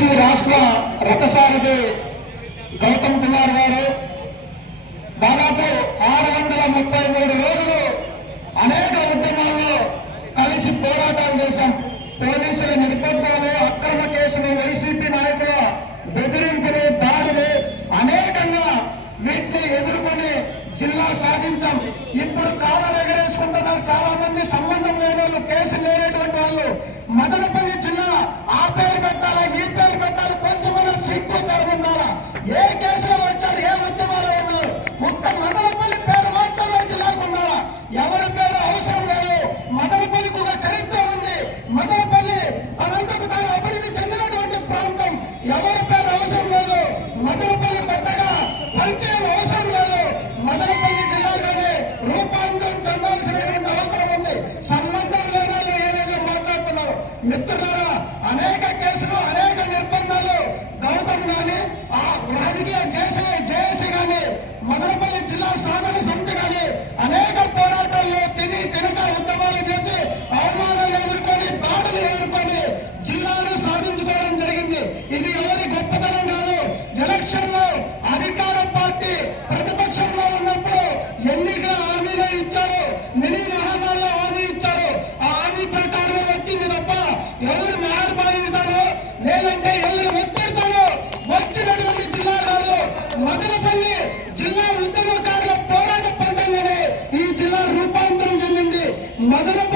JAC రాష్ట్ర రథసారథి గౌతమ్ కుమార్ గారు. దాదాపు ఆరు వందల ముప్పై మూడు రోజులు అనేక ఉద్యమాల్లో కలిసి పోరాటాలు చేశాం. పోలీసుల నిర్బంధాలు అక్రమ కేసులు వైసీపీ నాయకుల బెదిరింపులు దాడులు అనేకంగా వీటిని ఎదుర్కొని జిల్లా సాధించాం. ఇప్పుడు కాలం ఎగరేసుకుంటున్నారు చాలా మంది సంబంధం లేని వాళ్ళు కేసులు లేనటువంటి వాళ్ళు మదనపల్లి జిల్లా ఆ పేరు ఏ కేసులో వచ్చాడు ఏ ఉద్యమాలు ఉన్నారు ఒక్క మదనపల్లి పేరు మాత్రమే జిల్లాకు ఉండాలా ఎవరి పేరు అవసరం లేదు. మదనపల్లికి ఒక చరిత్ర ఉంది. మదనపల్లి అనంతకు తాను అభివృద్ధి చెందినటువంటి ప్రాంతం. ఎవరి పేరు అవసరం లేదు. మదనపల్లి పెద్దగా పరిచయం అవసరం లేదు. మదనపల్లి జిల్లాలోనే రూపాంతరం చెందాల్సినటువంటి అవసరం ఉంది. సంబంధం లేదా ఏదైతే మాట్లాడుతున్నారు. మిత్రులారా అనేక నిర్బంధాలు గౌతమ్ గాని ఆ రాజకీయ జేసీ జేఏసీ గాని మదనపల్లి జిల్లా సాధన సమితి గాని అనేక పోరాటాల్లో తిని తినక ఉద్యమాలు చేసి అవమానాలు ఎదుర్కొని దాడులు ఎదుర్కొని జిల్లాను సాధించుకోవడం జరిగింది ఇది ఎవరి గొప్పతనం కాదు ఎలక్షన్లో అధికార పార్టీ ప్రతిపక్షంలో ఉన్నప్పుడు ఎన్నికల హామీలు ఇచ్చారు మినీ మహానాల్లో హామీ ఇచ్చారు ఆ హామీ ప్రకారమే వచ్చింది తప్ప ఎవరు మహానుభావితారో లేదంటే ఎవరు ఒత్తిడితారో వచ్చినటువంటి జిల్లా కాదు మదనపల్లి జిల్లా ఉద్యమకారుల పోరాట పంతంగానే ఈ జిల్లా రూపాంతరం చెందింది. మదనపల్లి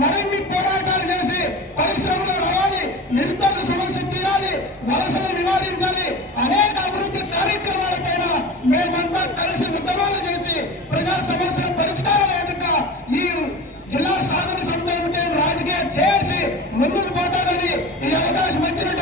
మరిన్ని పోరాటాలు చేసి పరిశ్రమలు రావాలి నిరుద్యోగ సమస్య తీరాలి వలసలు నివారించాలి అనేక అభివృద్ధి కార్యక్రమాలపైన మేమంతా కలిసి ఉద్యమాలు చేసి ప్రజా సమస్యల పరిష్కార వేదిక ఈ జిల్లా సాధన సమితి రాజకీయ చేసి ముందుకు పోతాడని ఈ అవకాశం వచ్చినట్టు